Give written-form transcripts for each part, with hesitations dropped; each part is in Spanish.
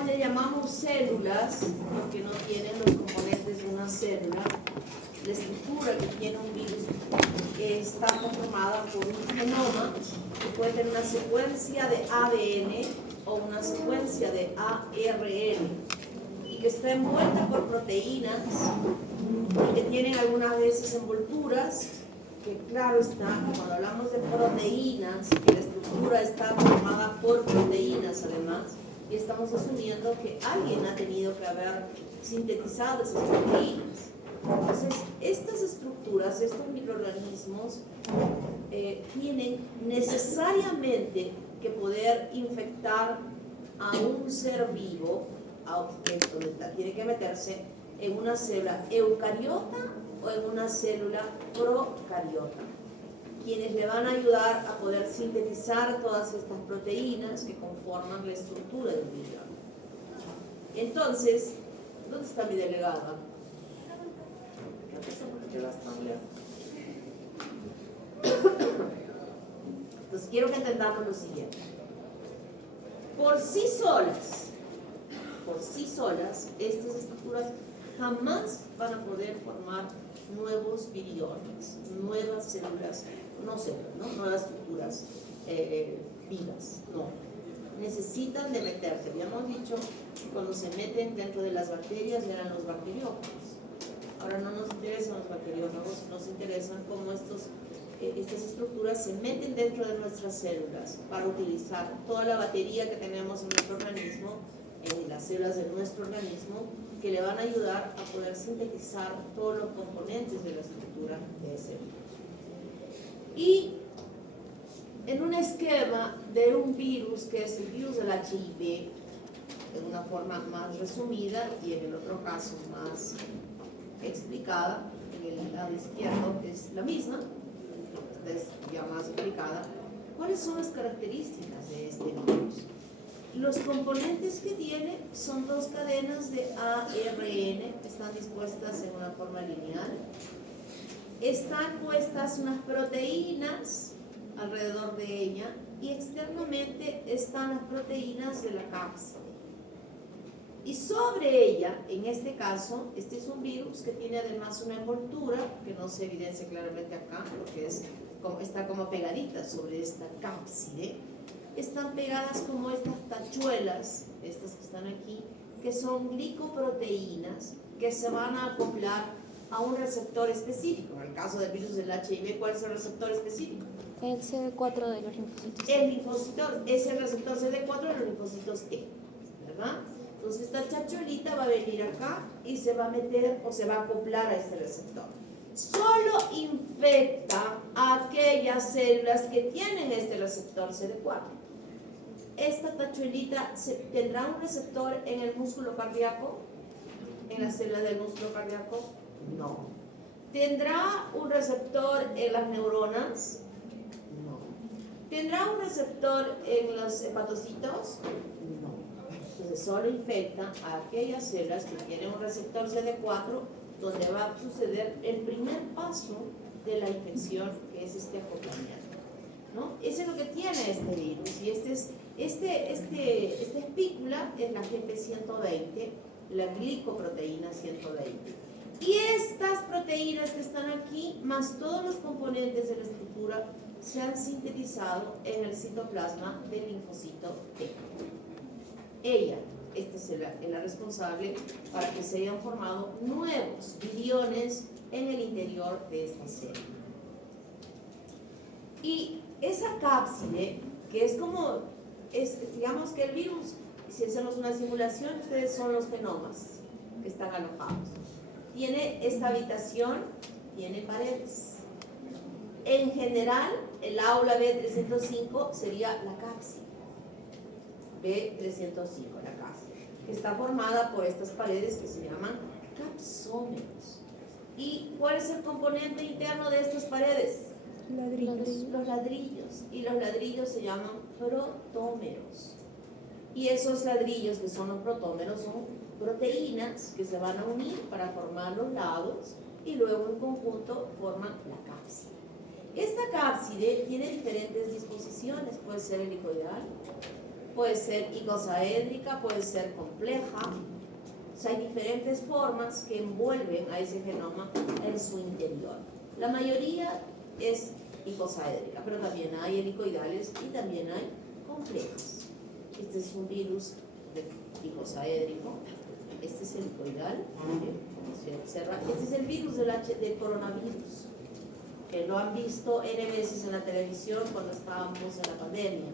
no le llamamos células porque no tienen los componentes de una célula. La estructura que tiene un virus está conformada por un genoma que puede tener una secuencia de ADN o una secuencia de ARN y que está envuelta por proteínas y que tienen algunas veces envolturas que, claro está, cuando hablamos de proteínas, que la estructura está formada por proteínas además, y estamos asumiendo que alguien ha tenido que haber sintetizado esas proteínas. Entonces, estas estructuras, estos microorganismos tienen necesariamente que poder infectar a un ser vivo, tiene que meterse en una célula eucariota o en una célula procariota, quienes le van a ayudar a poder sintetizar todas estas proteínas que conforman la estructura del virus. Entonces, ¿dónde está mi delegada? Entonces quiero que entendamos lo siguiente. Por sí solas, estas estructuras jamás van a poder formar nuevos viriones, nuevas células, nuevas estructuras vivas, no. Necesitan de meterse. Habíamos dicho que cuando se meten dentro de las bacterias eran los bacteriófagos. Ahora no nos interesan los bacteriófagos, nos interesan cómo estas estructuras se meten dentro de nuestras células para utilizar toda la batería que tenemos en nuestro organismo, en las células de nuestro organismo, que le van a ayudar a poder sintetizar todos los componentes de la estructura de ese virus. Y en un esquema de un virus que es el virus del HIV, en una forma más resumida y en el otro caso más explicada, en el lado izquierdo es la misma, esta es ya más explicada. ¿Cuáles son las características de este virus? Los componentes que tiene son dos cadenas de ARN, están dispuestas en una forma lineal. Están puestas unas proteínas alrededor de ella y externamente están las proteínas de la cápside. Y sobre ella, en este caso, este es un virus que tiene además una envoltura que no se evidencia claramente acá porque está como pegadita sobre esta cápside. Están pegadas como estas tachuelas, estas que están aquí, que son glicoproteínas que se van a acoplar a un receptor específico. En el caso del virus del HIV, ¿cuál es el receptor específico? El CD4 de los linfocitos. El linfocito es el receptor CD4 de los linfocitos T, ¿verdad? Entonces esta chacholita va a venir acá y se va a meter o se va a acoplar a este receptor. Solo infecta a aquellas células que tienen este receptor CD4. Esta tachuelita tendrá un receptor en el músculo cardíaco, en las células del músculo cardíaco, no. ¿Tendrá un receptor en las neuronas? No. ¿Tendrá un receptor en los hepatocitos? No. Entonces solo infecta a aquellas células que tienen un receptor CD4, donde va a suceder el primer paso de la infección, que es este acoplamiento, ¿no? Eso es lo que tiene este virus. Y esta espícula es la GP120, la glicoproteína 120. Y estas proteínas que están aquí, más todos los componentes de la estructura, se han sintetizado en el citoplasma del linfocito T. Esta es la responsable para que se hayan formado nuevos viriones en el interior de esta célula. Y esa cápside, que es como, digamos que el virus, si hacemos una simulación, ustedes son los genomas que están alojados. Tiene esta habitación, tiene paredes. En general, el aula B305 sería la cápside. B305, la cápside, que está formada por estas paredes que se llaman capsómeros. ¿Y cuál es el componente interno de estas paredes? Los ladrillos. Y los ladrillos se llaman protómeros. Y esos ladrillos, que son los protómeros, son proteínas que se van a unir para formar los lados y luego en conjunto forman la cápside. Esta cápside tiene diferentes disposiciones, puede ser helicoidal, puede ser icosaédrica, puede ser compleja. O sea, hay diferentes formas que envuelven a ese genoma en su interior. La mayoría es icosaédrica, pero también hay helicoidales y también hay complejas. Este es un virus icosaédrico, este es helicoidal, se observa. Este es el virus del coronavirus, que lo han visto N veces en la televisión cuando estábamos en la pandemia.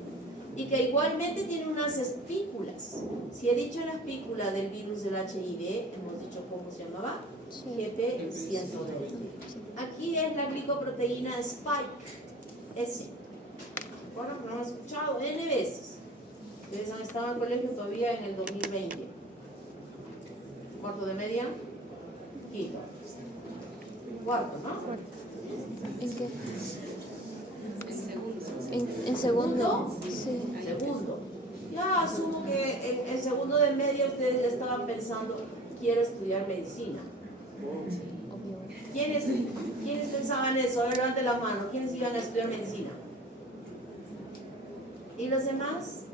Y que igualmente tiene unas espículas. Si he dicho la espícula del virus del HIV, hemos dicho cómo se llamaba, Sí. GP120. Aquí es la glicoproteína Spike, S. Bueno, lo hemos escuchado N veces. Ustedes han estado en el colegio todavía en el 2020. ¿Cuarto de media? Quinto. Cuarto, ¿no? ¿En qué? En segundo. Sí. Segundo. Ya asumo que en segundo de media ustedes estaban pensando, quiero estudiar medicina. Obvio. ¿Quiénes pensaban eso? A ver, levanten la mano. ¿Quiénes iban a estudiar medicina? ¿Y los demás?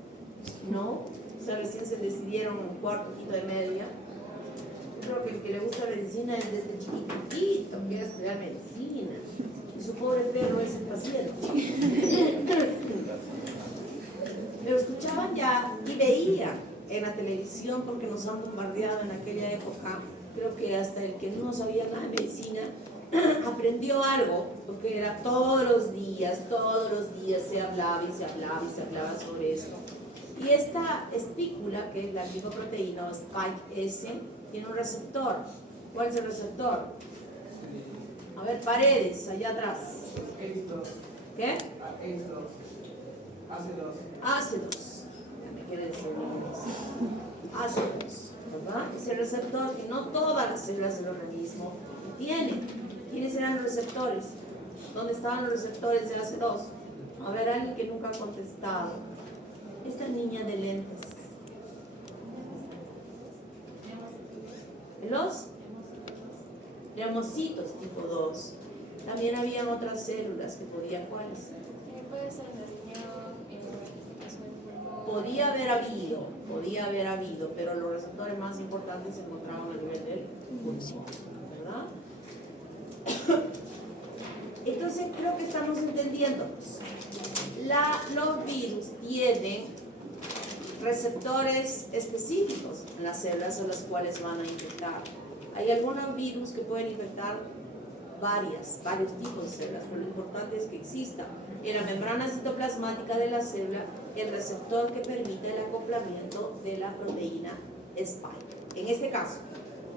No. O sea, recién se decidieron en cuarto, quinto de media. Creo que el que le gusta medicina es desde chiquitito, quiere estudiar medicina. Y su pobre perro es el paciente. Lo escuchaban ya y veían en la televisión, porque nos han bombardeado en aquella época. Creo que hasta el que no sabía nada de medicina aprendió algo, porque era todos los días se hablaba y se hablaba y se hablaba sobre esto. Y esta espícula, que es la glicoproteína o Spike S, tiene un receptor. ¿Cuál es el receptor? A ver, paredes, allá atrás. Estos. ¿Qué? Estos. Ácidos. Ácidos. Ya me quiere decir en inglés. Ácidos, ¿verdad? Es el receptor que no todas las células del organismo tienen. ¿Quiénes eran los receptores? ¿Dónde estaban los receptores de AC2? A ver, alguien que nunca ha contestado. Esta niña de lentes. Los leucocitos tipo 2. También habían otras células que podían, ¿cuáles? Puede ser de riñón, en este caso el pulmón. Podía haber habido, pero los receptores más importantes se encontraban a nivel del pulmón, ¿verdad? Entonces creo que estamos entendiéndonos. Los virus tienen receptores específicos en las células a las cuales van a infectar. Hay algunos virus que pueden infectar varios tipos de células, pero lo importante es que exista en la membrana citoplasmática de la célula el receptor que permite el acoplamiento de la proteína Spike. En este caso,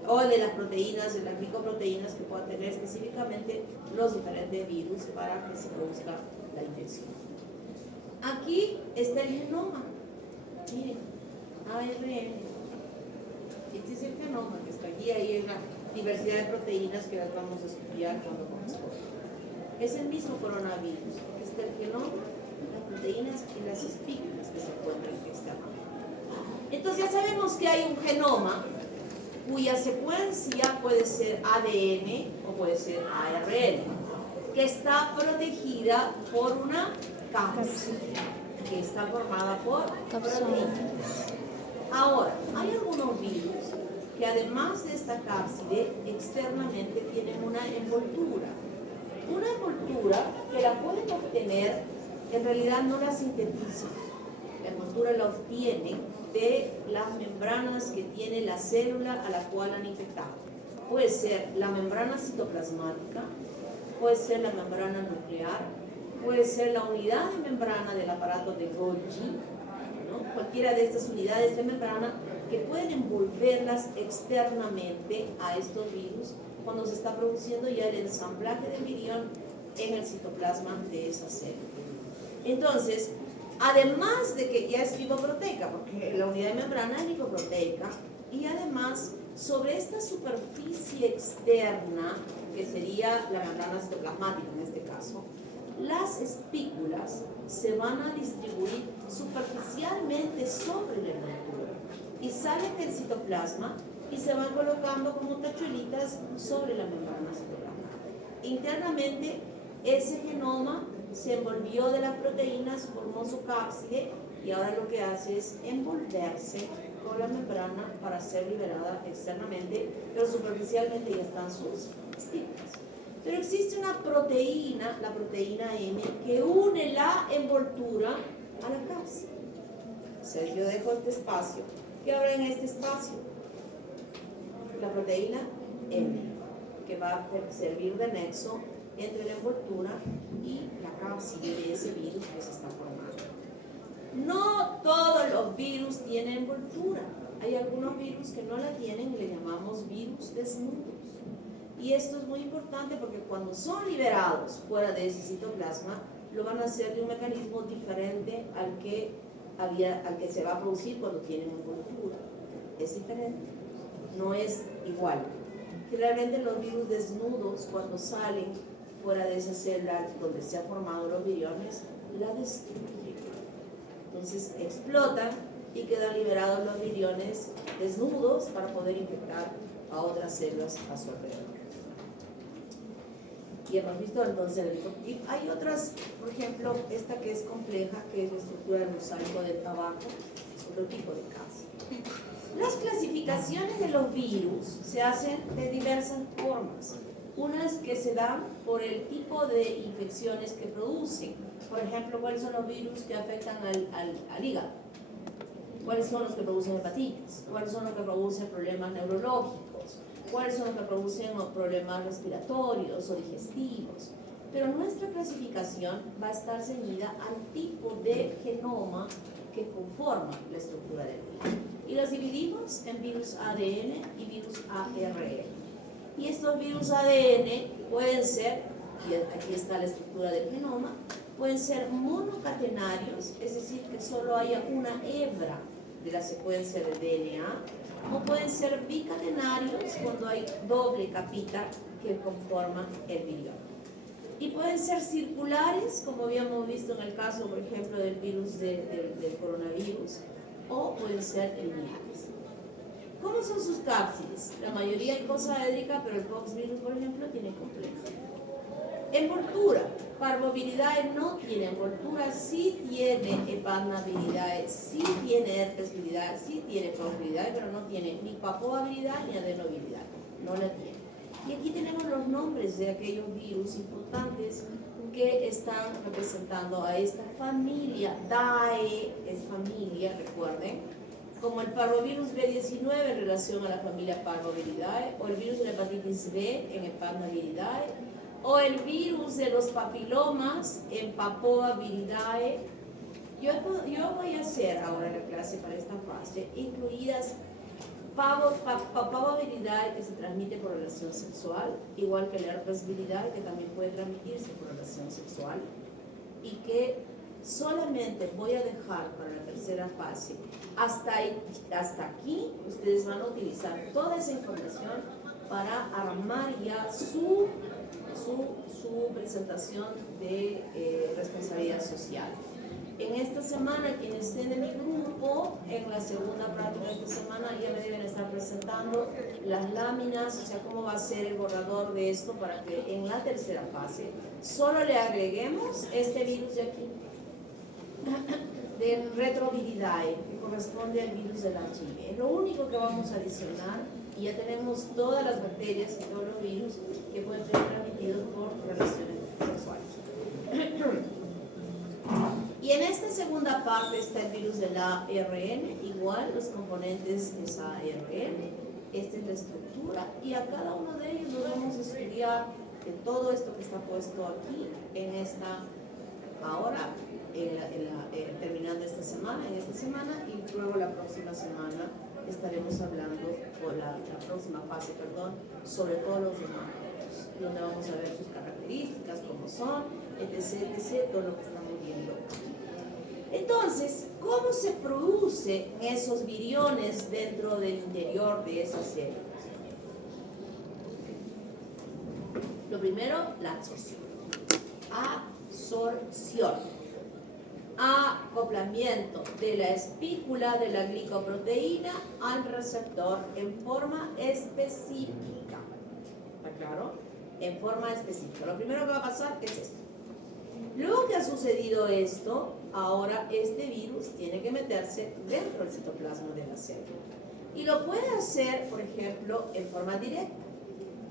o de las proteínas, de las glicoproteínas que puedan tener específicamente los diferentes virus para que se produzca la infección. Aquí está el genoma. Miren, ARN. Este es el genoma que está aquí. Ahí hay una diversidad de proteínas que las vamos a estudiar cuando corresponda. Es el mismo coronavirus. Aquí está el genoma, las proteínas y las espículas que se encuentran en esta rama. Entonces ya sabemos que hay un genoma cuya secuencia puede ser ADN o puede ser ARN, que está protegida por una cápside, que está formada por proteínas. Ahora, hay algunos virus que además de esta cápside, externamente tienen una envoltura. Una envoltura que la pueden obtener, en realidad no la sintetizan. La envoltura la obtienen de las membranas que tiene la célula a la cual han infectado. Puede ser la membrana citoplasmática, puede ser la membrana nuclear, puede ser la unidad de membrana del aparato de Golgi, ¿no? Cualquiera de estas unidades de membrana que pueden envolverlas externamente a estos virus cuando se está produciendo ya el ensamblaje del virión en el citoplasma de esa célula. Entonces, además de que ya es lipoproteica, porque la unidad de membrana es lipoproteica, y además sobre esta superficie externa, que sería la membrana citoplasmática en este caso, las espículas se van a distribuir superficialmente sobre la envoltura y salen del citoplasma y se van colocando como tachuelitas sobre la membrana citoplasmática. Internamente, ese genoma se envolvió de las proteínas, formó su cápside y ahora lo que hace es envolverse con la membrana para ser liberada externamente, pero superficialmente ya están sus estigmas. Pero existe una proteína, la proteína M, que une la envoltura a la cápsula. O sea, yo dejo este espacio. ¿Qué habrá en este espacio? La proteína M, que va a servir de nexo entre la envoltura y la cápsula de ese virus que se está formando. No todos los virus tienen envoltura. Hay algunos virus que no la tienen y le llamamos virus desnudos. Y esto es muy importante porque cuando son liberados fuera de ese citoplasma, lo van a hacer de un mecanismo diferente al que se va a producir cuando tienen envoltura. Es diferente, no es igual. Generalmente los virus desnudos, cuando salen fuera de esa célula donde se han formado los viriones, la destruyen. Entonces explotan y quedan liberados los viriones desnudos para poder infectar a otras células a su alrededor. Y hemos visto entonces, y hay otras, por ejemplo, esta que es compleja, que es la estructura del mosaico del tabaco, es otro tipo de caso. Las clasificaciones de los virus se hacen de diversas formas. Unas que se dan por el tipo de infecciones que producen. Por ejemplo, ¿cuáles son los virus que afectan al hígado? ¿Cuáles son los que producen hepatitis? ¿Cuáles son los que producen problemas neurológicos? ¿Cuáles son los que producen problemas respiratorios o digestivos? Pero nuestra clasificación va a estar ceñida al tipo de genoma que conforma la estructura del virus. Y los dividimos en virus ADN y virus ARN. Y estos virus ADN pueden ser, y aquí está la estructura del genoma, pueden ser monocatenarios, es decir, que solo haya una hebra de la secuencia del DNA, o pueden ser bicatenarios cuando hay doble capita que conforman el virión. Y pueden ser circulares, como habíamos visto en el caso, por ejemplo, del virus del coronavirus, o pueden ser lineares. ¿Cómo son sus cápsides? La mayoría es cosaédrica, pero el poxvirus, por ejemplo, tiene complejo. Envoltura. Parvoviridae no tiene envoltura, sí tiene Epandaviridae, sí tiene herpesviridae, sí tiene poxviridae, pero no tiene ni papoviridae ni adenoviridae. No la tiene. Y aquí tenemos los nombres de aquellos virus importantes que están representando a esta familia. DAE es familia, recuerden, como el parvovirus B19 en relación a la familia Parvoviridae, o el virus de la hepatitis B en Epandaviridae, o el virus de los papilomas en Papoviridae. Yo voy a hacer ahora la clase para esta fase, incluidas Papoviridae, que se transmite por relación sexual, igual que el herpesviridae, que también puede transmitirse por relación sexual, y que solamente voy a dejar para la tercera fase. Hasta aquí ustedes van a utilizar toda esa información para armar ya su presentación de responsabilidad social. En esta semana, quienes estén en mi grupo, en la segunda práctica de esta semana, ya me deben estar presentando las láminas, o sea, cómo va a ser el borrador de esto para que en la tercera fase solo le agreguemos este virus de aquí, de Retroviridae, que corresponde al virus del HIV. Es lo único que vamos a adicionar y ya tenemos todas las bacterias y todos los virus que pueden ser transmitidos por relaciones sexuales. Y en esta segunda parte está el virus del ARN, igual los componentes es ARN, esta es la estructura y a cada uno de ellos lo vamos a estudiar de todo esto que está puesto aquí en esta, ahora, terminando esta semana, y luego la próxima semana estaremos hablando, o la próxima fase, perdón, sobre todos los demás, donde vamos a ver sus características, cómo son, etc., todo lo que estamos viendo. Entonces, ¿cómo se producen esos viriones dentro del interior de esas células? Lo primero, la absorción. Acoplamiento de la espícula de la glicoproteína al receptor en forma específica. ¿Está claro? En forma específica. Lo primero que va a pasar es esto. Luego que ha sucedido esto, ahora este virus tiene que meterse dentro del citoplasma de la célula. Y lo puede hacer, por ejemplo, en forma directa.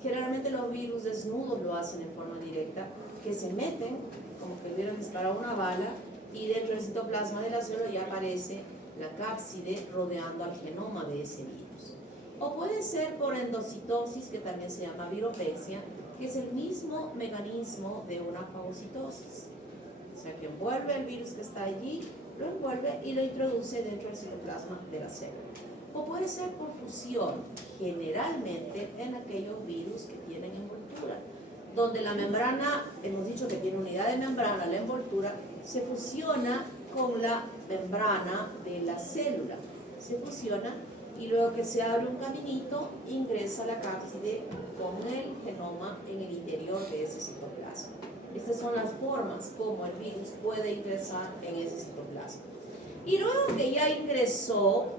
Generalmente los virus desnudos lo hacen en forma directa, que se meten, como que hubieran disparado una bala, y dentro del citoplasma de la célula ya aparece la cápside rodeando al genoma de ese virus. O puede ser por endocitosis, que también se llama viropexia, que es el mismo mecanismo de una fagocitosis. O sea, que envuelve el virus que está allí, lo envuelve y lo introduce dentro del citoplasma de la célula. O puede ser por fusión, generalmente en aquellos virus que tienen envoltura, donde la membrana, hemos dicho que tiene unidad de membrana, la envoltura, se fusiona con la membrana de la célula. Se fusiona y luego que se abre un caminito, ingresa la cápside con el genoma en el interior de ese citoplasma. Estas son las formas como el virus puede ingresar en ese citoplasma. Y luego que ya ingresó,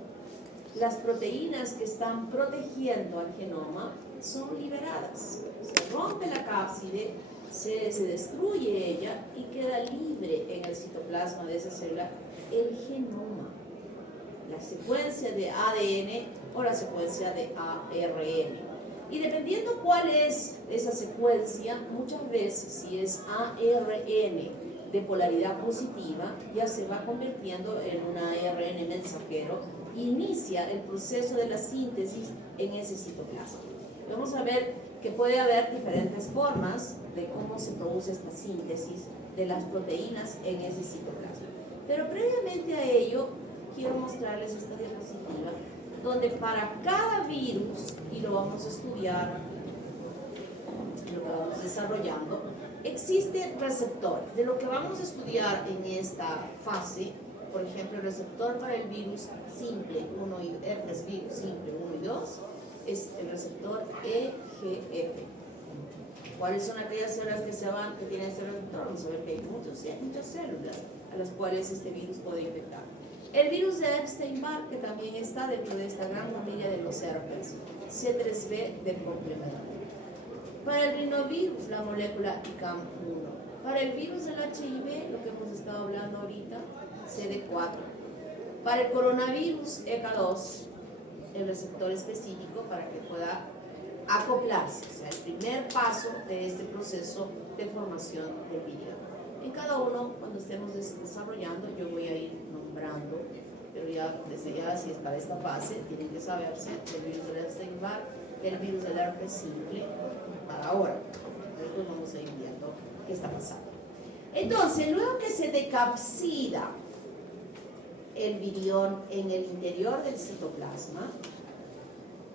las proteínas que están protegiendo al genoma son liberadas. Se rompe la cápside, se destruye ella y queda libre en el citoplasma de esa célula el genoma, la secuencia de ADN o la secuencia de ARN. Y dependiendo cuál es esa secuencia, muchas veces si es ARN de polaridad positiva, ya se va convirtiendo en un ARN mensajero e inicia el proceso de la síntesis en ese citoplasma. Vamos a ver que puede haber diferentes formas de cómo se produce esta síntesis de las proteínas en ese citoplasma. Pero previamente a ello, quiero mostrarles esta diapositiva, donde para cada virus, y lo vamos a estudiar, lo que vamos desarrollando, existen receptores. De lo que vamos a estudiar en esta fase, por ejemplo, el receptor para el virus simple 1 y herpes virus simple 1 y 2 es el receptor EGF. ¿Cuáles son aquellas células que tienen este receptor? Vamos a ver que hay muchas células a las cuales este virus puede infectar. El virus de Epstein-Barr, que también está dentro de esta gran familia de los herpes, C3b del complemento. Para el rinovirus, la molécula ICAM1. Para el virus del HIV, lo que hemos estado hablando ahorita, CD4. Para el coronavirus, ECA2, el receptor específico para que pueda acoplarse, o sea, el primer paso de este proceso de formación del virión. En cada uno, cuando estemos desarrollando, yo voy a ir nombrando, pero ya desde ya, si es para esta fase, tienen que saberse el virus del Epstein-Barr, el virus del herpes simple, para ahora. Después vamos a ir viendo qué está pasando. Entonces, luego que se decapsida el virión en el interior del citoplasma,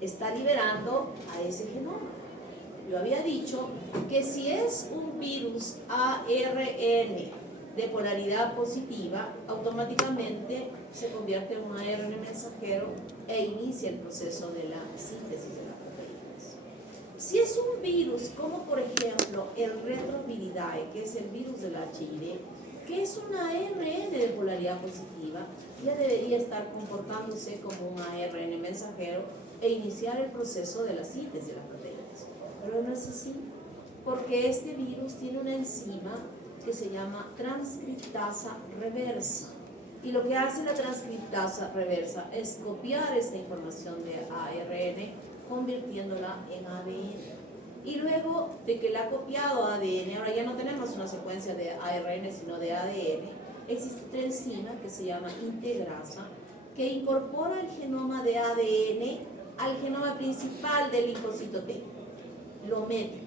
está liberando a ese genoma. Yo había dicho que si es un virus ARN de polaridad positiva, automáticamente se convierte en un ARN mensajero e inicia el proceso de la síntesis de las proteínas. Si es un virus como por ejemplo el Retroviridae, que es el virus del HIV, que es un ARN de polaridad positiva, ya debería estar comportándose como un ARN mensajero e iniciar el proceso de la síntesis de las proteínas. Pero no es así, porque este virus tiene una enzima que se llama transcriptasa reversa. Y lo que hace la transcriptasa reversa es copiar esta información de ARN, convirtiéndola en ADN. Y luego de que la ha copiado ADN, ahora ya no tenemos una secuencia de ARN, sino de ADN, existe otra enzima que se llama integrasa, que incorpora el genoma de ADN al genoma principal del linfocito T. Lo mete.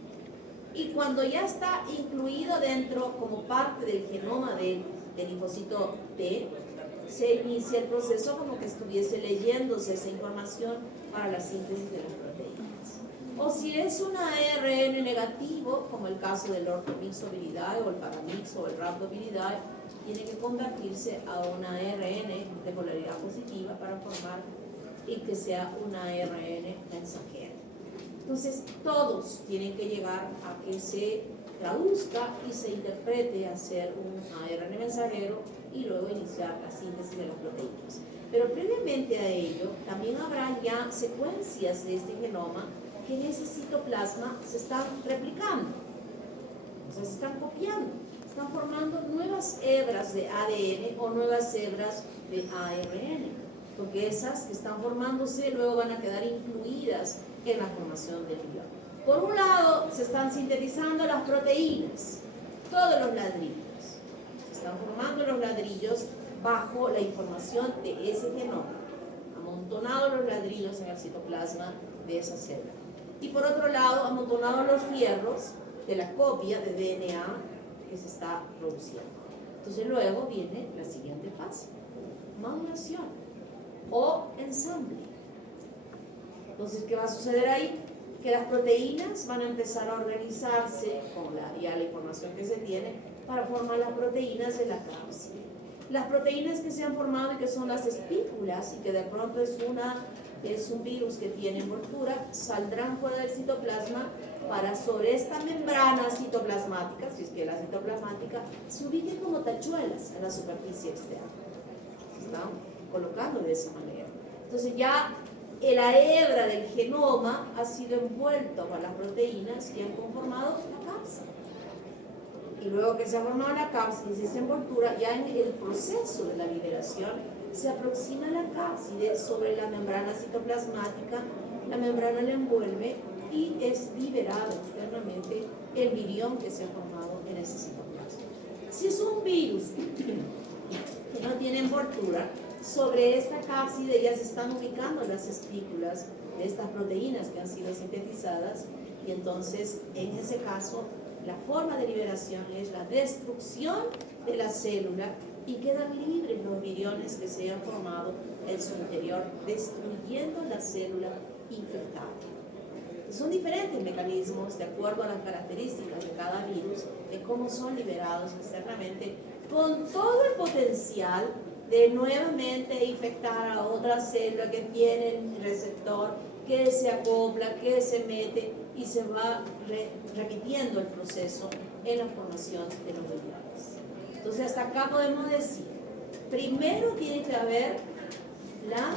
Y cuando ya está incluido dentro como parte del genoma del linfocito T, se inicia el proceso como que estuviese leyéndose esa información para la síntesis de las proteínas. O si es un ARN negativo, como el caso del ortomixoviridae o el paramix o el rhabdoviridae, tiene que convertirse a un ARN de polaridad positiva para formar y que sea un ARN mensajero. Entonces, todos tienen que llegar a que se traduzca y se interprete a ser un ARN mensajero y luego iniciar la síntesis de las proteínas. Pero previamente a ello, también habrá ya secuencias de este genoma que en ese citoplasma se están replicando, o sea, se están copiando. están formando nuevas hebras de ADN o nuevas hebras de ARN, porque esas que están formándose luego van a quedar incluidas en la formación del virión. Por un lado, se están sintetizando las proteínas, todos los ladrillos. Se están formando los ladrillos bajo la información de ese genoma, amontonados los ladrillos en el citoplasma de esa célula. Y por otro lado, amontonados los fierros de la copia de DNA que se está produciendo. Entonces luego viene la siguiente fase, maduración o ensamble. Entonces, ¿qué va a suceder ahí? Que las proteínas van a empezar a organizarse con ya la información que se tiene para formar las proteínas de la cápside. Las proteínas que se han formado y que son las espículas y que de pronto es un virus que tiene envoltura, saldrán fuera del citoplasma para sobre esta membrana citoplasmática, si es que la citoplasmática se ubique como tachuelas en la superficie externa. Se están colocando de esa manera. Entonces ya la hebra del genoma ha sido envuelto con las proteínas que han conformado la cápside. Y luego que se ha formado la cápside y esa envoltura, ya en el proceso de la liberación, se aproxima la cápside sobre la membrana citoplasmática, la membrana la envuelve y es liberado externamente el virión que se ha formado en ese citoplasma. Si es un virus que no tiene envoltura, sobre esta cápside ya se están ubicando las espículas de estas proteínas que han sido sintetizadas y entonces en ese caso la forma de liberación es la destrucción de la célula y quedan libres los viriones que se han formado en su interior, destruyendo la célula infectada. Son diferentes mecanismos de acuerdo a las características de cada virus, de cómo son liberados externamente, con todo el potencial de nuevamente infectar a otra célula que tiene el receptor, que se acopla, que se mete y se va repitiendo el proceso en la formación de los viriones. Entonces hasta acá podemos decir, primero tiene que haber la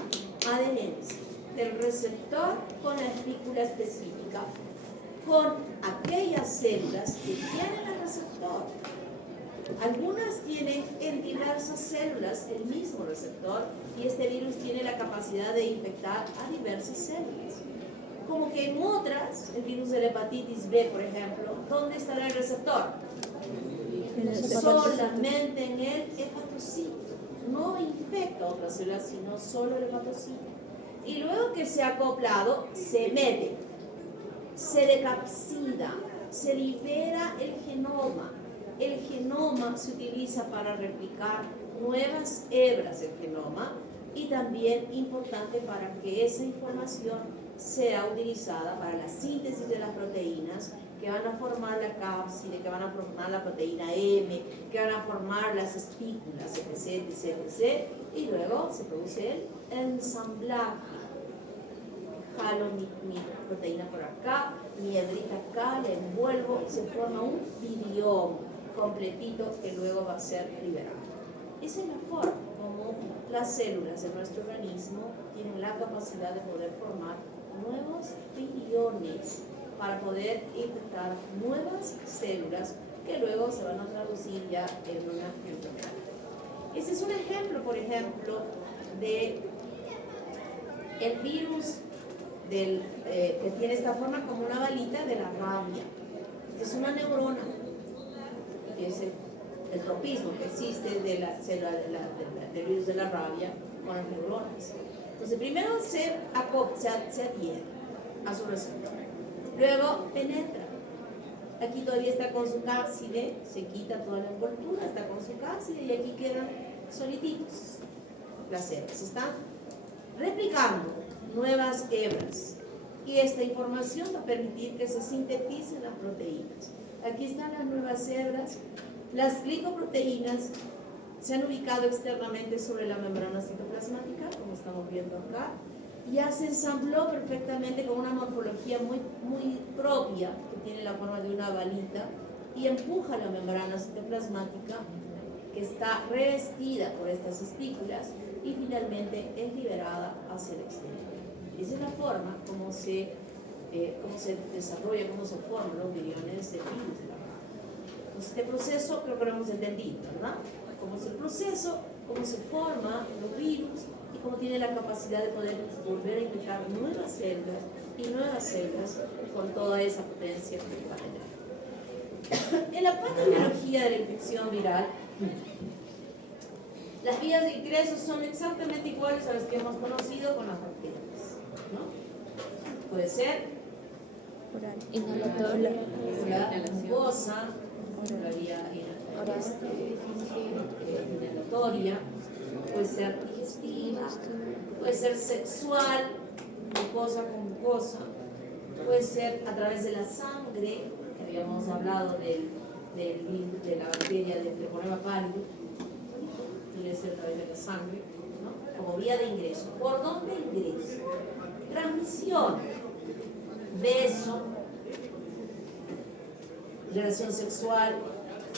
adherencia del receptor con la espícula específica con aquellas células que tienen el receptor. Algunas tienen en diversas células el mismo receptor y este virus tiene la capacidad de infectar a diversas células. Como que en otras, el virus de la hepatitis B, por ejemplo, ¿dónde estará el receptor? Solamente en el hepatocito. No infecta a otras células, sino solo el hepatocito. Y luego que se ha acoplado, se mete, se decapsida, se libera el genoma. El genoma se utiliza para replicar nuevas hebras del genoma y también importante para que esa información sea utilizada para la síntesis de las proteínas que van a formar la cápside, que van a formar la proteína M, que van a formar las espículas, etc., etc., etc., y luego se produce el ensamblaje. Jalo mi proteína por acá, mi hebrita acá, la envuelvo, se forma un virión completito que luego va a ser liberado. Esa es la forma como las células de nuestro organismo tienen la capacidad de poder formar nuevos viriones para poder infectar nuevas células que luego se van a traducir ya en una enfermedad. Este es un ejemplo, por ejemplo, de el virus que tiene esta forma como una balita de la rabia. Es una neurona, que es el tropismo que existe de la célula del virus de la rabia con las neuronas. Entonces, primero se adhiere a su receptor, luego penetra. Aquí todavía está con su cápside, se quita toda la envoltura, está con su cápside y aquí quedan solititos las células. Se están replicando nuevas hebras y esta información va a permitir que se sinteticen las proteínas. Aquí están las nuevas hebras. Las glicoproteínas se han ubicado externamente sobre la membrana citoplasmática, como estamos viendo acá. Ya se ensambló perfectamente con una morfología muy, muy propia, que tiene la forma de una balita, y empuja la membrana citoplasmática, que está revestida por estas espículas, y finalmente es liberada hacia el exterior. Esa es la forma como se desarrolla, cómo se forman los viriones de virus de la rabia. Entonces, este proceso creo que lo hemos entendido, ¿verdad? Cómo es el proceso, cómo se forman los virus y cómo tiene la capacidad de poder volver a infectar nuevas células con toda esa potencia que va a tener. En la patología de la infección viral, las vías de ingreso son exactamente iguales a las que hemos conocido con las bacterias, ¿no? Puede ser Oral. Inhalatoria. la mucosa, la vía inhalatoria, puede ser digestiva, puede ser sexual, mucosa con mucosa, puede ser a través de la sangre, que habíamos hablado de la bacteria del Treponema pallidus, puede ser a través de la sangre, ¿no? Como vía de ingreso. ¿Por dónde ingresa? Transmisión, beso, relación sexual,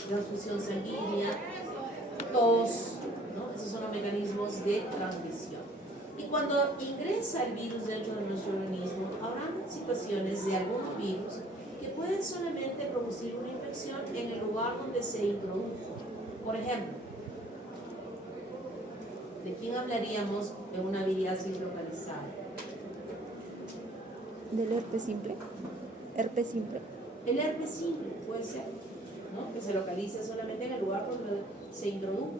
transfusión sanguínea, tos, ¿no? Esos son los mecanismos de transmisión. Y cuando ingresa el virus dentro de nuestro organismo, habrá situaciones de algunos virus que pueden solamente producir una infección en el lugar donde se introdujo. Por ejemplo, ¿de quién hablaríamos en una viriasis localizada? Del herpes simple. Herpes simple. El herpes simple puede ser, ¿no? Que se localice solamente en el lugar donde se introdujo.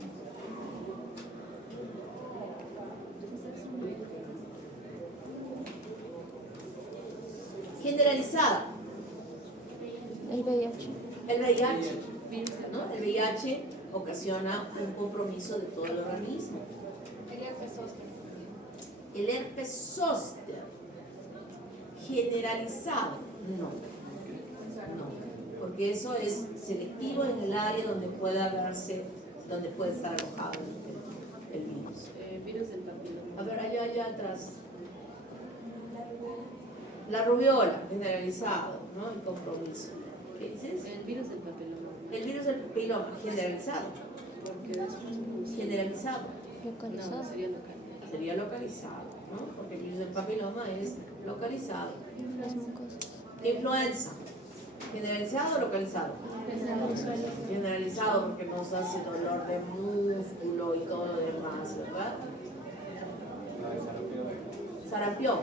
Generalizada. El VIH. El VIH, ¿no? El VIH ocasiona un compromiso de todo el organismo. El herpes zóster. El herpes zóster. Generalizado, no, porque eso es selectivo en el área donde puede hablarse, donde puede estar alojado el virus. Virus del papiloma. A ver, allá atrás. La rubiola, generalizado, ¿no? El compromiso. ¿Qué dices? El virus del papiloma. El virus del papiloma, generalizado. Porque después Generalizado. Localizado. no, sería local. Sería localizado, ¿no? Porque el virus del papiloma es localizado. Las mucosas. Influenza, generalizado o localizado. Generalizado porque nos hace dolor de músculo y todo lo demás, ¿verdad? Sarampión,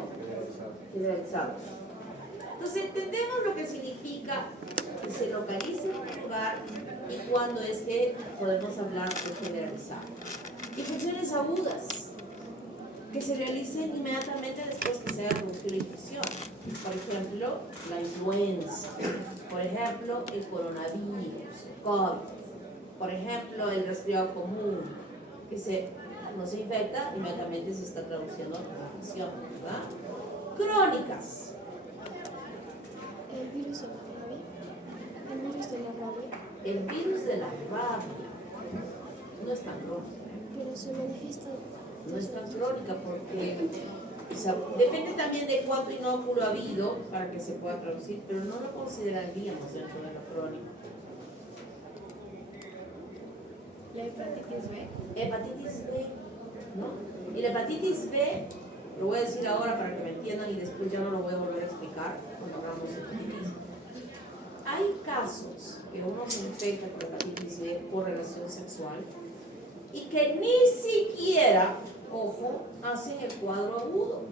generalizado. Entonces entendemos lo que significa que se localice en un lugar y cuándo es que podemos hablar de generalizado. Infecciones agudas que se realicen inmediatamente después que se haya producido la infección. Por ejemplo, la influenza, por ejemplo, el coronavirus, el COVID, por ejemplo, el resfriado común, que no se infecta, inmediatamente se está traduciendo en la infección, ¿verdad? Crónicas. El virus de la rabia. El virus de la rabia. El virus de la rabia no es tan crónico. Pero se manifiesta. No es tan crónica porque depende también de cuánto inóculo ha habido para que se pueda traducir, pero no lo consideraríamos dentro de lo crónico. ¿Y hay hepatitis B? Hepatitis B, ¿no? Y la hepatitis B, lo voy a decir ahora para que me entiendan y después ya no lo voy a volver a explicar cuando hablamos de hepatitis. Hay casos que uno se infecta con hepatitis B por relación sexual y que ni siquiera, ojo, hacen el cuadro agudo.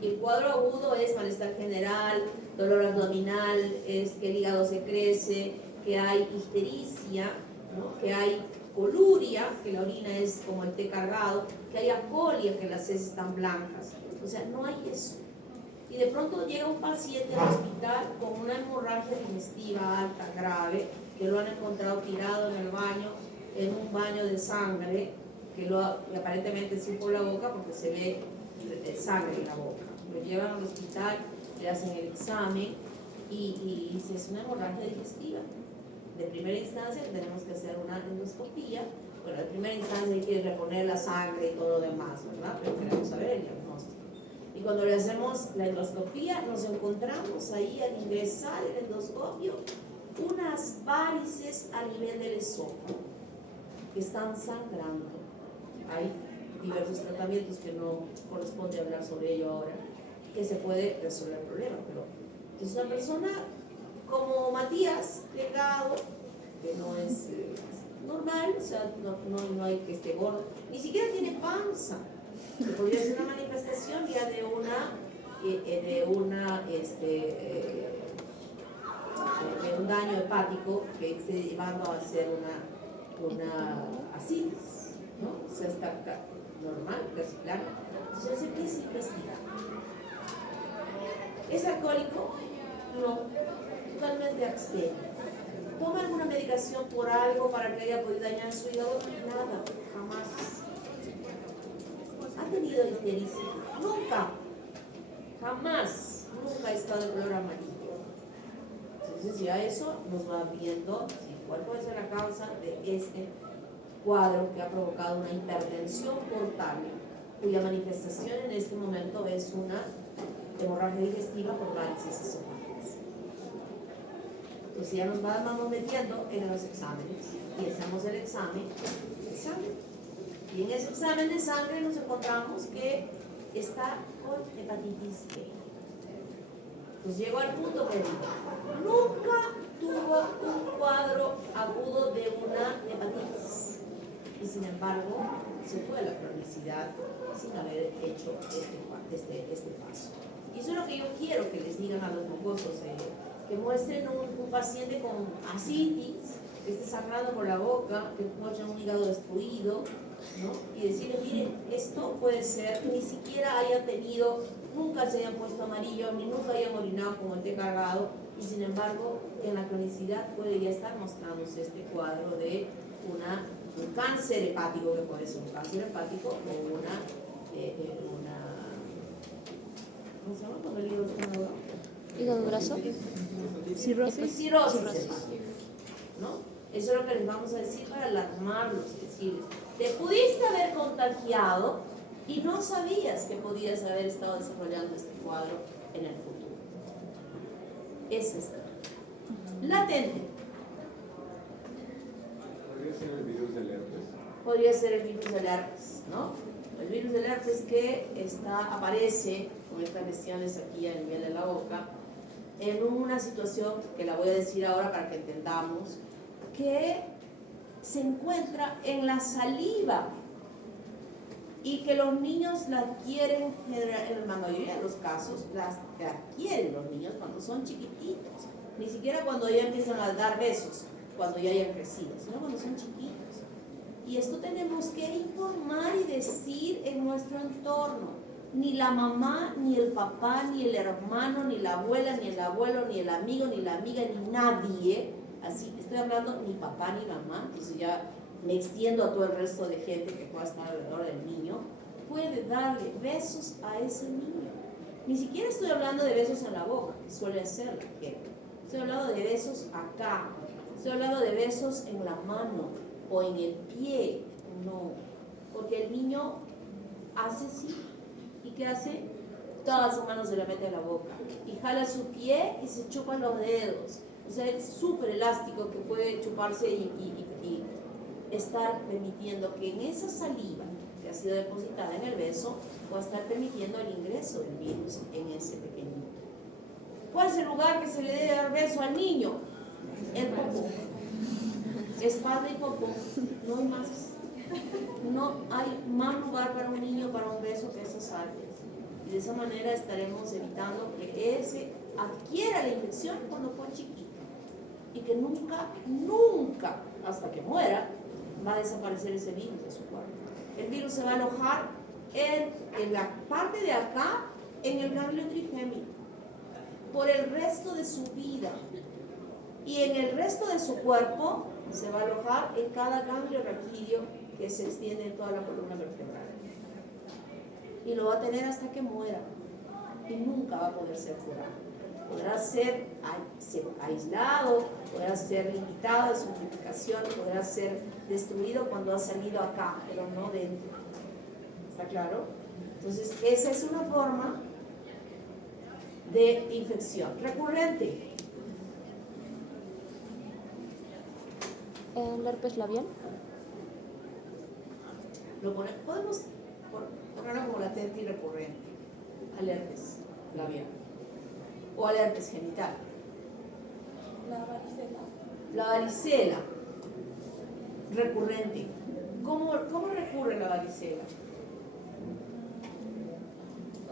El cuadro agudo es malestar general, dolor abdominal, es que el hígado se crece, que hay ictericia, ¿no? Que hay coluria, que la orina es como el té cargado, que hay acolia, que las heces están blancas. O sea, no hay eso. Y de pronto llega un paciente al hospital con una hemorragia digestiva alta, grave, que lo han encontrado tirado en el baño, en un baño de sangre, que aparentemente es por la boca porque se ve sangre en la boca. Lo llevan al hospital, le hacen el examen y es una hemorragia digestiva. De primera instancia tenemos que hacer una endoscopía. Bueno, de primera instancia hay que reponer la sangre y todo lo demás, ¿verdad? Pero queremos saber el diagnóstico. Y cuando le hacemos la endoscopía, nos encontramos ahí al ingresar el endoscopio unas varices a nivel del esófago que están sangrando. Hay diversos tratamientos que no corresponde hablar sobre ello ahora, que se puede resolver el problema, pero es una persona como Matías, delgado, que no es normal, o sea, no hay que esté gordo, ni siquiera tiene panza, que podría ser una manifestación ya de un daño hepático que esté llevando a hacer una ascitis, ¿no? O sea, está normal, casi plana. Entonces se empieza a investigar. ¿Es alcohólico? No, totalmente abstemio. ¿Toma alguna medicación por algo para que haya podido dañar su hígado? Nada, jamás. ¿Ha tenido ictericia? Nunca, jamás, nunca ha estado en color amarillo. Entonces ya eso nos va viendo cuál puede ser la causa de este cuadro que ha provocado una hipertensión portal, cuya manifestación en este momento es una hemorragia digestiva por varices esofágicas. Entonces ya nos vamos metiendo en los exámenes y hacemos el examen de sangre. Y en ese examen de sangre nos encontramos que está con hepatitis B. Pues llego al punto que digo, nunca tuvo un cuadro agudo de una hepatitis. Y sin embargo, se fue a la cronicidad sin haber hecho este paso. Y eso es lo que yo quiero que les digan a los mocosos, que muestren un paciente con ascitis, que esté sangrando por la boca, que muestre un hígado destruido, ¿no? Y decirle, mire, esto puede ser que ni siquiera hayan tenido, nunca se hayan puesto amarillo, ni nunca hayan orinado con el té cargado, y sin embargo, en la cronicidad puede ya estar mostrándose este cuadro de un cáncer hepático, que puede ser un cáncer hepático o ¿cómo se llama cuando el hígado está maduro? Hígado graso. Cirrosis. Cirrosis hepática, ¿no? Eso es lo que les vamos a decir para alarmarlos y decirles, te pudiste haber contagiado y no sabías que podías haber estado desarrollando este cuadro en el futuro. Es esta. Latente. ¿Podría ser el virus del herpes? Podría ser el virus del herpes, ¿no? El virus del herpes que aparece con estas lesiones aquí a nivel de la boca, en una situación que la voy a decir ahora para que entendamos, que se encuentra en la saliva y que los niños la adquieren, en la mayoría de los casos, las adquieren los niños cuando son chiquititos, ni siquiera cuando ya empiezan a dar besos, cuando ya hayan crecido, sino cuando son chiquitos. Y esto tenemos que informar y decir en nuestro entorno. Ni la mamá, ni el papá, ni el hermano, ni la abuela, ni el abuelo, ni el amigo, ni la amiga, ni nadie, así estoy hablando ni papá ni mamá, entonces ya me extiendo a todo el resto de gente que pueda estar alrededor del niño, puede darle besos a ese niño. Ni siquiera estoy hablando de besos en la boca, que suele hacer la gente. Estoy hablando de besos acá, estoy hablando de besos en la mano o en el pie, no, porque el niño hace así. ¿Y qué hace? Todas sus manos se la mete a la boca y jala su pie y se chupa los dedos. O sea, es súper elástico que puede chuparse y estar permitiendo que en esa saliva que ha sido depositada en el beso pueda estar permitiendo el ingreso del virus en ese pequeñito. ¿Cuál es el lugar que se le debe dar beso al niño? El popó. Espalda y popó, no hay más. No hay más lugar para un niño para un beso que esas áreas. Y de esa manera estaremos evitando que ese adquiera la infección cuando fue chiquito. Y que nunca, nunca, hasta que muera, va a desaparecer ese virus de su cuerpo. El virus se va a alojar en la parte de acá, en el ganglio trigémino, por el resto de su vida. Y en el resto de su cuerpo se va a alojar en cada ganglio raquídeo que se extiende en toda la columna vertebral. Y lo va a tener hasta que muera. Y nunca va a poder ser curado. Podrá ser aislado, podrá ser limitado a su multiplicación, podrá ser destruido cuando ha salido acá, pero no dentro. ¿Está claro? Entonces, esa es una forma de infección recurrente. ¿El herpes labial? Podemos ponerlo como latente y recurrente al herpes labial o al herpes genital. La varicela. La varicela, recurrente. ¿Cómo recurre la varicela?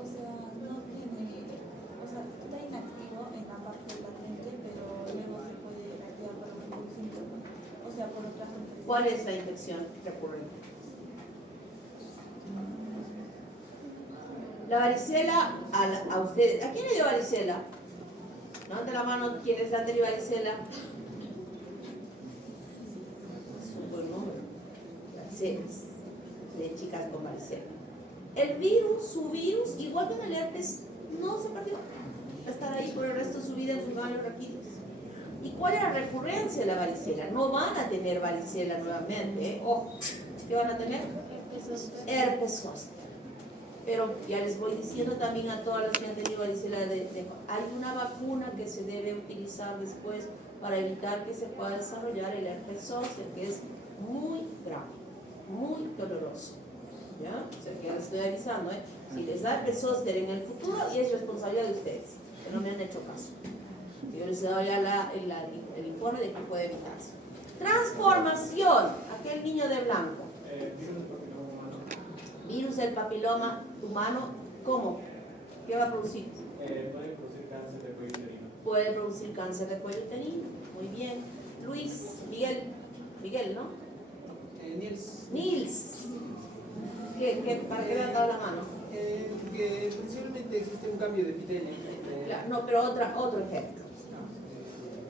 O sea, no tiene, o sea, está inactivo en la parte latente, pero luego se puede reactivar por algún síntoma. O sea, por otras infecciones. ¿Cuál es la infección recurrente? La varicela, a ustedes, ¿a quién le dio varicela? Levante la mano, ¿quiénes le han tenido varicela? Es un buen número. Varicelas, de chicas con varicela. El virus, su virus, igual que en el herpes, no se perdió. Va a estar ahí por el resto de su vida en sus baños raquidos. ¿Y cuál es la recurrencia de la varicela? No van a tener varicela nuevamente, ¿eh? Ojo, ¿qué van a tener? Herpes zóster. Pero ya les voy diciendo también a todas las que han tenido varicela, hay una vacuna que se debe utilizar después para evitar que se pueda desarrollar el herpes zóster, que es muy grave, muy doloroso. ¿Ya? O sea, que ya les estoy avisando, ¿eh? Si les da herpes zóster en el futuro, y es responsabilidad de ustedes, que no me han hecho caso. Yo les he dado ya el informe de que puede evitarse. Transformación, aquel niño de blanco. Virus del papiloma humano, ¿cómo? ¿Qué va a producir? Puede producir cáncer de cuello uterino. Puede producir cáncer de cuello uterino. Muy bien. Luis, Miguel, ¿no? Nils. ¿Para qué le han dado la mano? Que posiblemente existe un cambio de epitelio. Claro, no, pero otro ejemplo.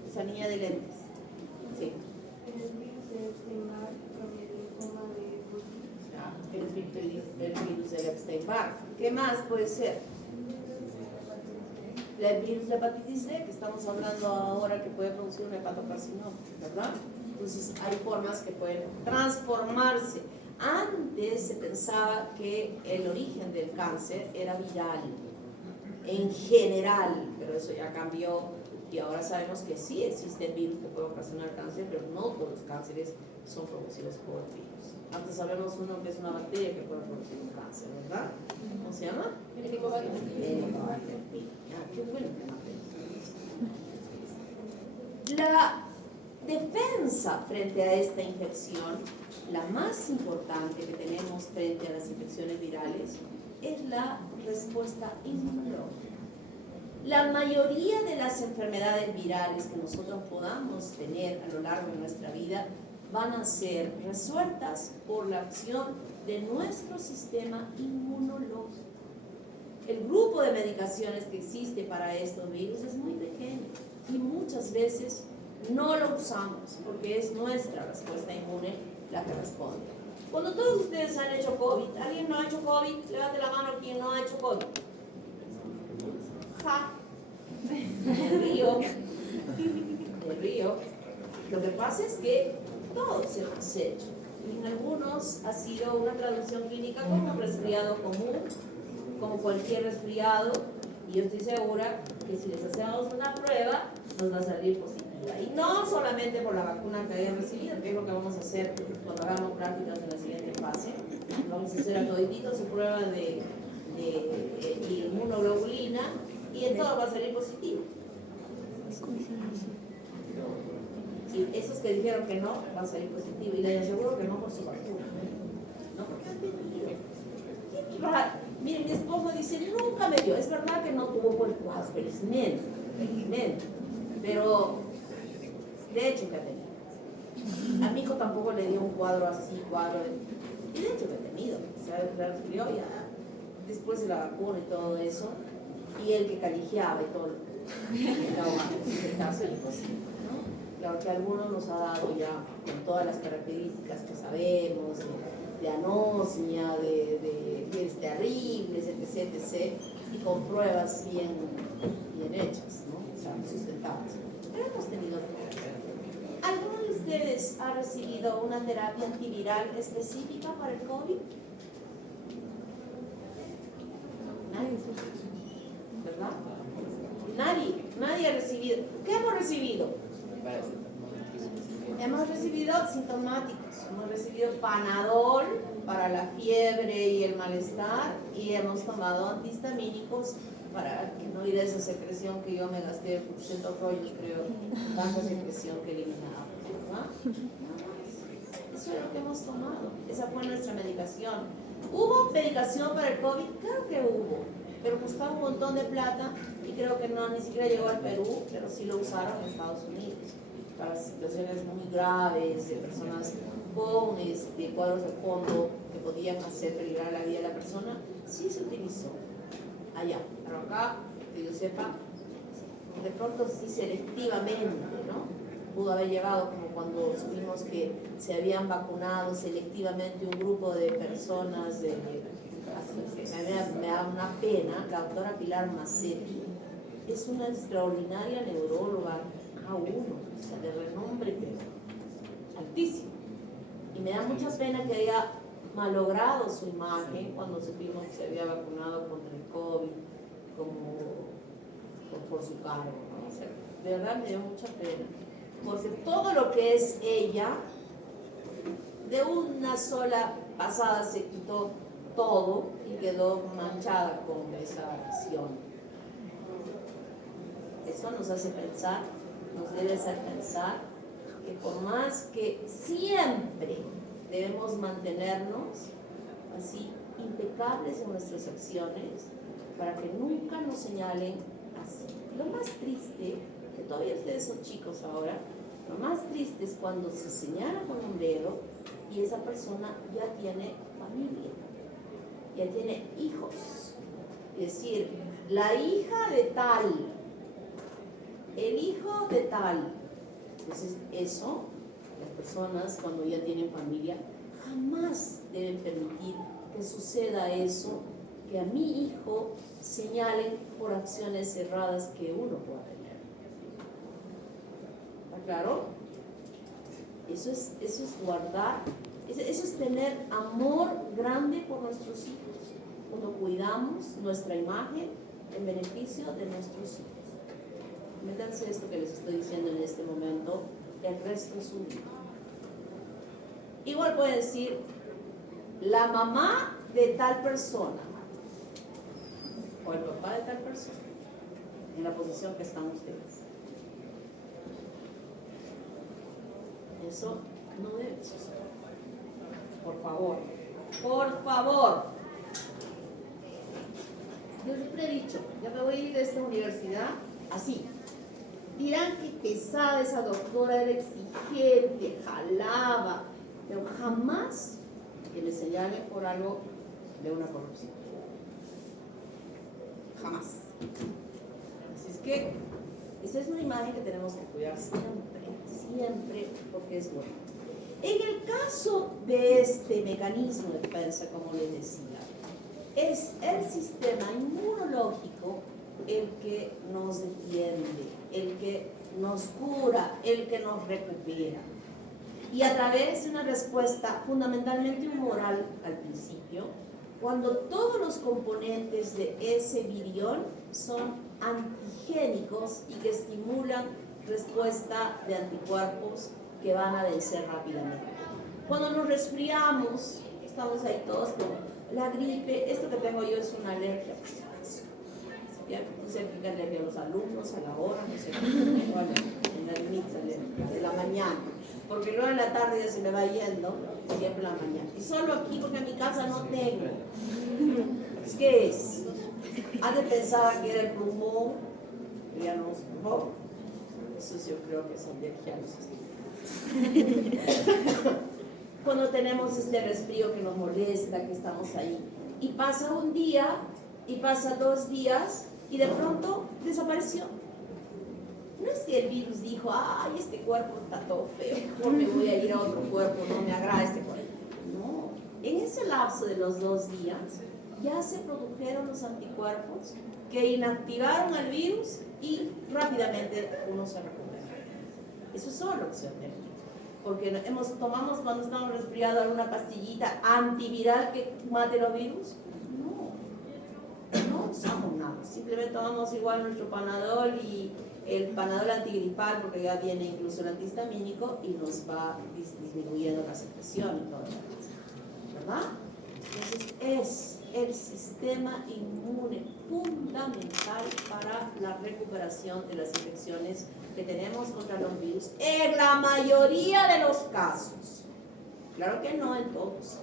Esa niña de lentes. Sí. El virus de Epstein-Barr con el linfoma de Burkitt. El virus del Epstein-Barr. ¿Qué más puede ser? El virus de hepatitis B, que estamos hablando ahora, que puede producir un hepatocarcinoma, ¿verdad? Entonces hay formas que pueden transformarse. Antes se pensaba que el origen del cáncer era viral, en general, pero eso ya cambió y ahora sabemos que sí existen virus que pueden ocasionar cáncer, pero no todos los cánceres son producidos por virus. Antes hablamos uno que es una bacteria que puede producir un cáncer, ¿verdad? ¿Cómo se llama? Helicobacter pylori. Qué bueno que me aprendí. La defensa frente a esta infección, la más importante que tenemos frente a las infecciones virales, es la respuesta inmunológica. La mayoría de las enfermedades virales que nosotros podamos tener a lo largo de nuestra vida van a ser resueltas por la acción de nuestro sistema inmunológico. El grupo de medicaciones que existe para estos virus es muy pequeño y muchas veces no lo usamos porque es nuestra respuesta inmune la que responde. Cuando todos ustedes han hecho COVID, ¿alguien no ha hecho COVID? Levante la mano quien no ha hecho COVID. Ja. El río. Lo que pasa es que todos hemos hecho. En algunos ha sido una traducción clínica como un resfriado común, como cualquier resfriado, y yo estoy segura que si les hacemos una prueba nos va a salir positiva. Y no solamente por la vacuna que hayan recibido, que es lo que vamos a hacer cuando hagamos prácticas en la siguiente fase. Vamos a hacer a toditito su prueba de inmunoglobulina y en todo va a salir positivo. Y esos que dijeron que no, va a salir positivo. Y les aseguro que no por su vacuna. No porque han tenido. Miren, mi esposo dice, nunca me dio. Es verdad que no tuvo buen cuadro, felizmente. Pero, de hecho, que ha tenido. A mi hijo tampoco le dio un cuadro así, y de hecho que ha tenido. Se resfrió ya después de la vacuna y todo eso. Y él que caligeaba y todo. En caso imposible, ¿no? Claro que a algunos nos ha dado ya con todas las características que sabemos, de anosmia, de fieles terribles, etc., y con pruebas bien hechas, ¿no? O sea, sustentadas. Pero hemos tenido. ¿Alguno de ustedes ha recibido una terapia antiviral específica para el COVID? Nadie. ¿Verdad? Nadie ha recibido. ¿Qué hemos recibido? Hemos recibido sintomáticos. Hemos recibido Panadol para la fiebre y el malestar y hemos tomado antihistamínicos para que no hubiera esa secreción que yo me gasté 100 rollos, creo, tanta secreción que eliminaba, ¿verdad? Eso es lo que hemos tomado, esa fue nuestra medicación. ¿Hubo medicación para el COVID? Claro que hubo, pero costaba un montón de plata y creo que no, ni siquiera llegó al Perú, pero sí lo usaron en Estados Unidos para situaciones muy graves de personas con cuadros de fondo que podían hacer peligrar la vida de la persona. Sí se utilizó allá, pero acá, que yo sepa, de pronto sí selectivamente, ¿no? Pudo haber llegado como cuando supimos que se habían vacunado selectivamente un grupo de personas me da una pena. La doctora Pilar Macetti es una extraordinaria neuróloga A1, o sea, de renombre pero altísimo, y me da mucha pena que haya malogrado su imagen cuando supimos que se había vacunado contra el COVID por su cargo, ¿no? O sea, de verdad me dio mucha pena, porque todo lo que es ella, de una sola pasada se quitó todo y quedó manchada con esa acción. Eso nos hace pensar, nos debe hacer pensar que por más que siempre debemos mantenernos así impecables en nuestras acciones para que nunca nos señalen así. Lo más triste, que todavía ustedes son chicos ahora, lo más triste es cuando se señala con un dedo y esa persona ya tiene familia, ya tiene hijos. Es decir, la hija de tal, el hijo de tal. Entonces eso, las personas cuando ya tienen familia, jamás deben permitir que suceda eso, que a mi hijo señalen por acciones erradas que uno pueda tener. ¿Está claro? Eso es guardar, eso es tener amor grande por nuestros hijos, cuando cuidamos nuestra imagen en beneficio de nuestros hijos. Métanse esto que les estoy diciendo en este momento, el resto es un vida. Igual puede decir, la mamá de tal persona, o el papá de tal persona, en la posición que están ustedes. Eso no debe suceder. Por favor, por favor. Yo siempre he dicho, ya me voy a ir de esta universidad así. Dirán que pesada esa doctora, era exigente, jalaba, pero jamás que me señalen por algo de una corrupción. Jamás. Así es que esa es una imagen que tenemos que cuidar siempre, siempre, porque es bueno. En el caso de este mecanismo de defensa, como les decía, es el sistema inmunológico el que nos defiende, el que nos cura, el que nos recupera. Y a través de una respuesta fundamentalmente humoral al principio, cuando todos los componentes de ese virión son antigénicos y que estimulan respuesta de anticuerpos que van a vencer rápidamente. Cuando nos resfriamos, estamos ahí todos con la gripe, esto que tengo yo es una alergia. Ya puse aquí la alergia a los alumnos, a la hora, no sé, en la mix de la mañana. Porque luego en la tarde ya se me va yendo, siempre en la mañana. Y solo aquí porque en mi casa no tengo. ¿Qué es? Antes pensaba que era el pulmón, pero ya no es pulmón. Eso yo creo que es alergia a los Cuando tenemos este resfrío que nos molesta, que estamos ahí, y pasa un día, y pasa 2 días, y de pronto desapareció. No es que el virus dijo, ay, este cuerpo está todo feo, mejor me voy a ir a otro cuerpo, no me agrada este cuerpo. No, en ese lapso de los 2 días, ya se produjeron los anticuerpos que inactivaron al virus y rápidamente uno se recupera. Eso es solo acción de virus. Porque tomamos cuando estamos resfriados alguna pastillita antiviral que mate los virus. No usamos nada, simplemente tomamos igual nuestro Panadol y el Panadol antigripal, porque ya viene incluso el antihistamínico y nos va disminuyendo la secreción y todo eso, ¿verdad? Entonces es el sistema inmune fundamental para la recuperación de las infecciones que tenemos contra los virus en la mayoría de los casos. Claro que no en todos,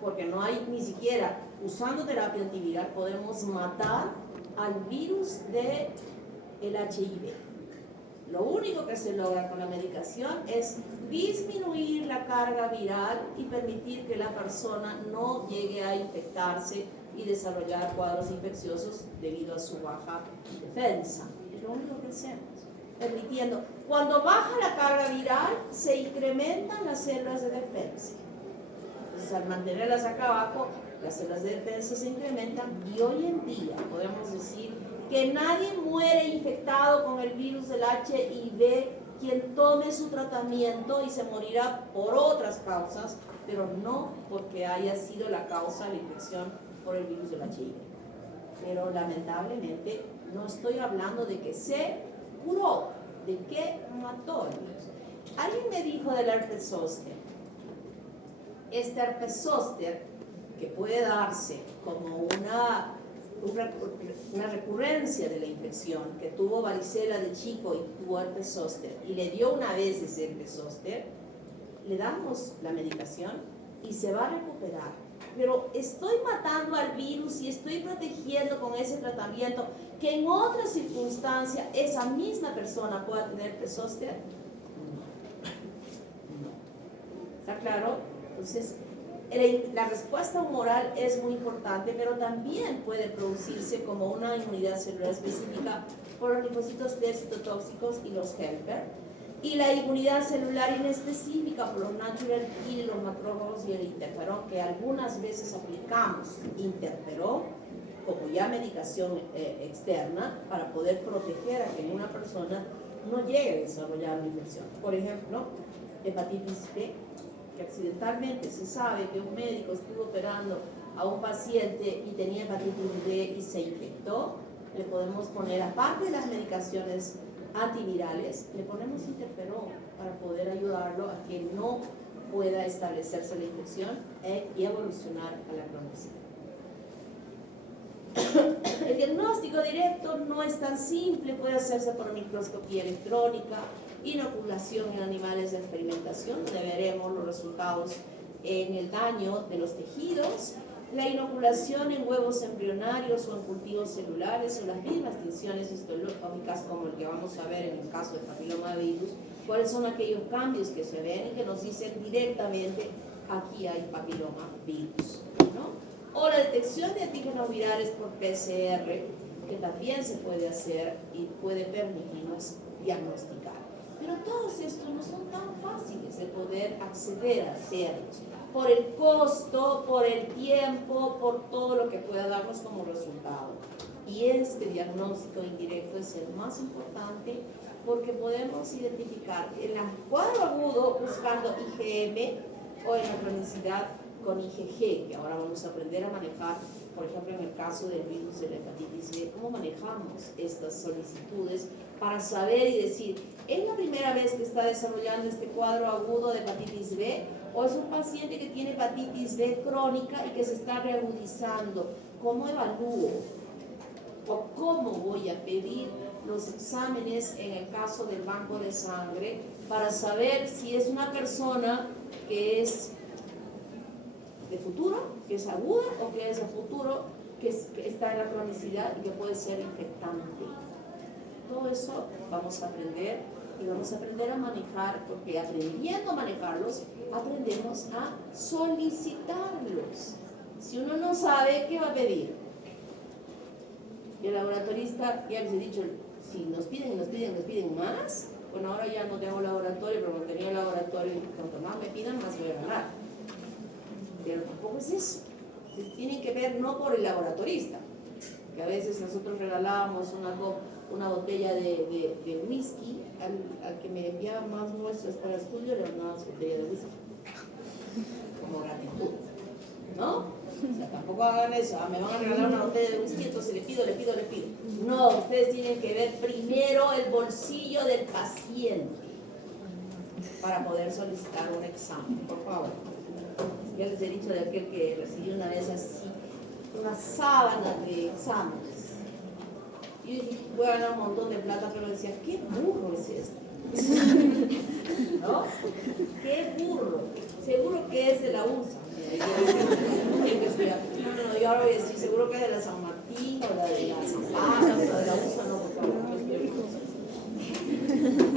porque no hay ni siquiera, usando terapia antiviral, podemos matar al virus del HIV. Lo único que se logra con la medicación es disminuir la carga viral y permitir que la persona no llegue a infectarse y desarrollar cuadros infecciosos debido a su baja defensa. Es lo único que hacemos. Permitiendo, cuando baja la carga viral, se incrementan las células de defensa. Entonces, al mantenerlas acá abajo, las células de defensa se incrementan y hoy en día podemos decir que nadie muere infectado con el virus del HIV quien tome su tratamiento y se morirá por otras causas, pero no porque haya sido la causa de la infección por el virus del HIV. Pero lamentablemente no estoy hablando de que se curó, de que mató el virus. Alguien me dijo del herpes zóster. Este herpes zóster, que puede darse como una recurrencia de la infección, que tuvo varicela de chico y tuvo herpes zóster y le dio una vez ese herpes zóster, le damos la medicación y se va a recuperar. Pero estoy matando al virus y estoy protegiendo con ese tratamiento que en otra circunstancia esa misma persona pueda tener herpes zóster. No. ¿Está claro? Entonces, la respuesta humoral es muy importante, pero también puede producirse como una inmunidad celular específica por los linfocitos T citotóxicos y los helper, y la inmunidad celular inespecífica por los natural killer, los macrófagos y el interferón, que algunas veces aplicamos interferón como ya medicación externa para poder proteger a que una persona no llegue a desarrollar una infección. Por ejemplo, hepatitis B, que accidentalmente se sabe que un médico estuvo operando a un paciente y tenía hepatitis B y se infectó, le podemos poner, aparte de las medicaciones antivirales, le ponemos interferón para poder ayudarlo a que no pueda establecerse la infección y evolucionar a la cronicidad. El diagnóstico directo no es tan simple, puede hacerse por microscopía electrónica, inoculación en animales de experimentación, donde veremos los resultados en el daño de los tejidos, la inoculación en huevos embrionarios o en cultivos celulares o las mismas tinciones histológicas como el que vamos a ver en el caso del papilomavirus, cuáles son aquellos cambios que se ven y que nos dicen directamente aquí hay papilomavirus, ¿no? O la detección de antígenos virales por PCR, que también se puede hacer y puede permitirnos diagnosticar. Pero todos estos no son tan fáciles de poder acceder a hacerlos, por el costo, por el tiempo, por todo lo que pueda darnos como resultado. Y este diagnóstico indirecto es el más importante porque podemos identificar en el cuadro agudo buscando IgM o en la cronicidad con IgG, que ahora vamos a aprender a manejar, por ejemplo, en el caso del virus de la hepatitis B, cómo manejamos estas solicitudes para saber y decir, ¿es la primera vez que está desarrollando este cuadro agudo de hepatitis B o es un paciente que tiene hepatitis B crónica y que se está reagudizando? ¿Cómo evalúo? ¿O cómo voy a pedir los exámenes en el caso del banco de sangre para saber si es una persona que es de futuro, que es aguda, o que es de futuro, que está en la cronicidad y que puede ser infectante? Todo eso vamos a aprender y vamos a aprender a manejar, porque aprendiendo a manejarlos, aprendemos a solicitarlos. Si uno no sabe, ¿qué va a pedir? Y el laboratorista, ya les he dicho, si nos piden más, bueno, ahora ya no tengo laboratorio, pero cuando tenía laboratorio, cuanto más me pidan, más voy a ganar. Pero tampoco es eso. Entonces, tienen que ver no por el laboratorista, que a veces nosotros regalábamos una botella de whisky al que me enviaba más muestras para estudio, le mandábamos botella de whisky como gratitud, ¿no? O sea, tampoco hagan eso, me van a regalar una botella de whisky, entonces le pido. No, ustedes tienen que ver primero el bolsillo del paciente para poder solicitar un examen, por favor. Ya les he dicho de aquel que recibí una vez así una sábana de exámenes. Y yo dije, voy a ganar un montón de plata, pero decía, qué burro es este. ¿No? Qué burro. Seguro que es de la USA. No, yo ahora voy a decir, seguro que es de la San Martín, o la de la Zapata, o la de la USA, no, por favor.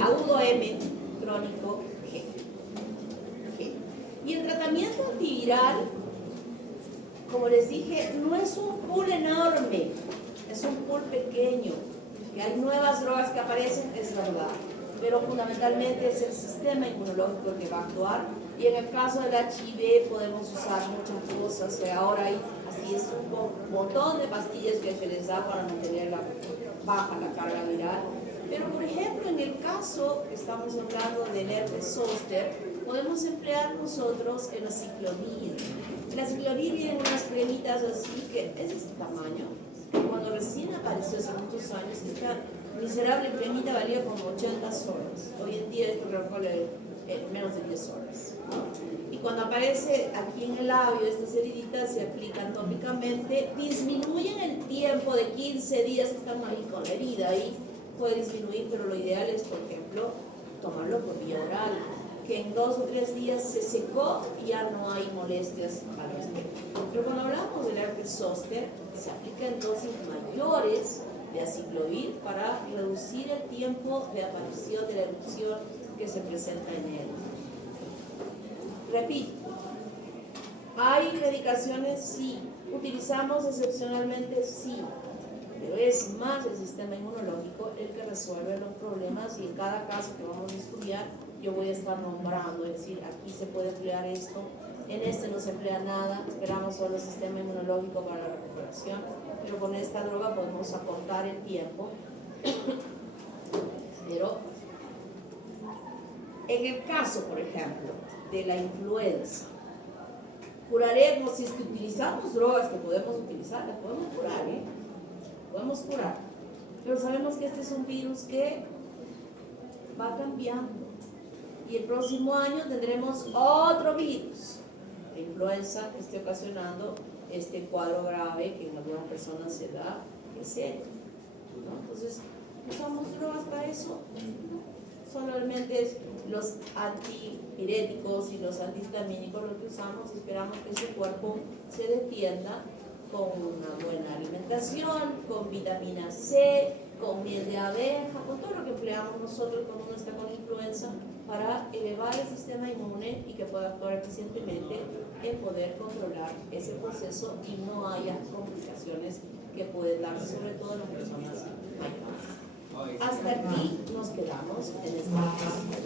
Agudo M, crónico G. Y el tratamiento antiviral, como les dije, no es un pool enorme, es un pool pequeño. Que hay nuevas drogas que aparecen, es verdad, pero fundamentalmente es el sistema inmunológico el que va a actuar. Y en el caso del HIV podemos usar muchas cosas, ahora hay así es un montón de pastillas que se les da para mantener baja la carga viral. Pero por ejemplo, en el caso que estamos hablando del herpes zóster, podemos emplear nosotros el aciclovir. El aciclovir viene en unas cremitas así que es de este tamaño. Cuando recién apareció hace muchos años, esta miserable cremita valía como 80 soles. Hoy en día esto recorre menos de 10 horas. Y cuando aparece aquí en el labio, estas heriditas se aplican tópicamente, disminuyen el tiempo de 15 días que están ahí con la herida, ahí puede disminuir, pero lo ideal es, por ejemplo, tomarlo por vía oral, que en 2 o 3 días se secó y ya no hay molestias al respecto. Pero cuando hablamos del herpes zóster, se aplican dosis mayores de aciclovir para reducir el tiempo de aparición de la erupción que se presenta en él. Repito, ¿hay medicaciones? Sí. ¿Utilizamos excepcionalmente? Sí. Pero es más el sistema inmunológico el que resuelve los problemas y en cada caso que vamos a estudiar yo voy a estar nombrando, es decir, aquí se puede emplear esto, en este no se emplea nada, esperamos solo el sistema inmunológico para la recuperación, pero con esta droga podemos acortar el tiempo. Pero en el caso, por ejemplo, de la influenza, curaremos, si es que utilizamos drogas que podemos utilizar, las podemos curar, podemos curar, pero sabemos que este es un virus que va cambiando y el próximo año tendremos otro virus, la influenza, que esté ocasionando este cuadro grave que en algunas personas se da, que es serio, ¿no? Entonces, ¿usamos drogas para eso? Solamente es los antipiréticos y los antihistamínicos lo que usamos y esperamos que ese cuerpo se defienda con una buena alimentación, con vitamina C, con miel de abeja, con todo lo que empleamos nosotros cuando uno está con influenza para elevar el sistema inmune y que pueda actuar eficientemente en poder controlar ese proceso y no haya complicaciones que pueden darse sobre todo en las personas mayores. Hasta aquí nos quedamos en esta clase.